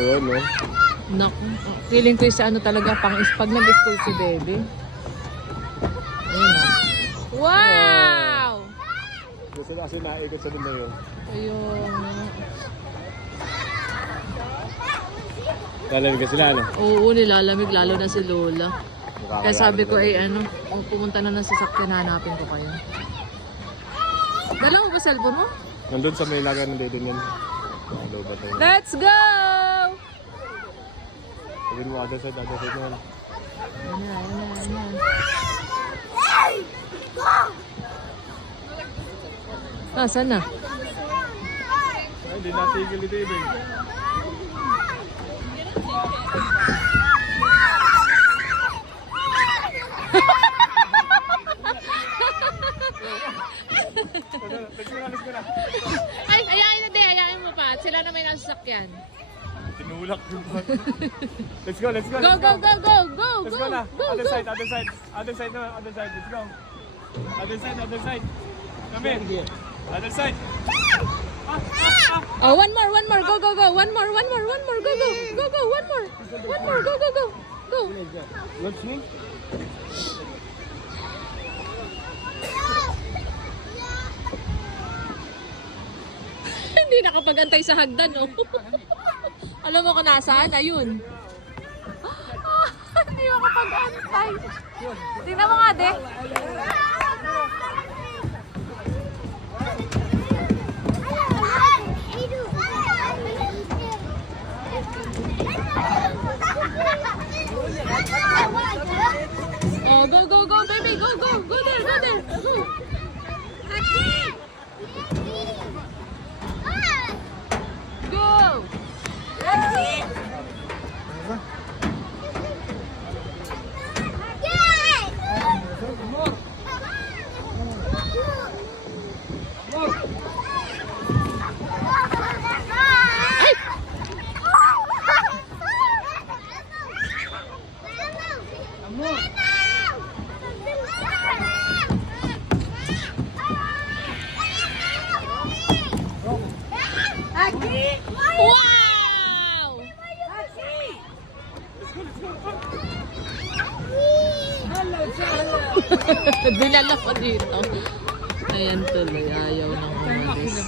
Oo, no? Naku. Feeling ko yung sa ano talaga, pag nag-school si Bebe. Ayun o. Wow! Gusto na kasi naikot sa nila yun. Ayun. Lalamig ka sila, ano? Oo, nilalamig lalo na si Lola. Kaya sabi ko ay ano, kung pumunta na ng sasakyan, hanapin ko kayo. Dalawa ba cellphone mo? Nandun sa may lagan ng dede niyan. Lobat tayo. Let's go! Sabihin mo, other side naman. Ayan na, ayan na, ayan na. Saan na? Ay, hindi natigil ni David. Ay, ayayin na din, ayayin mo pa. Sila na may nasasakyan. Tinulak yung pa. Let's go, let's go, Go, let's go, go. go, go, go, Let's go, go na. go, Other go. side, other side. Other side naman, other side. Let's go. Other side, other side. Come in. Other side. Oh, one more, go, go, go. One more, go, go. Go, go, one more. One more, go, go, go. Go. Let's me. Hindi nakapag-antay sa hagdan, oh. Alam mo kung nasaan? Ayun. Hindi makapag-antay. Tingnan mo nga, de. Oh, go, go, go, baby. Go, go. Go there, go there. Go. Go. Wow! Dinala ko dito. Ayan tuloy, ayaw nang umalis.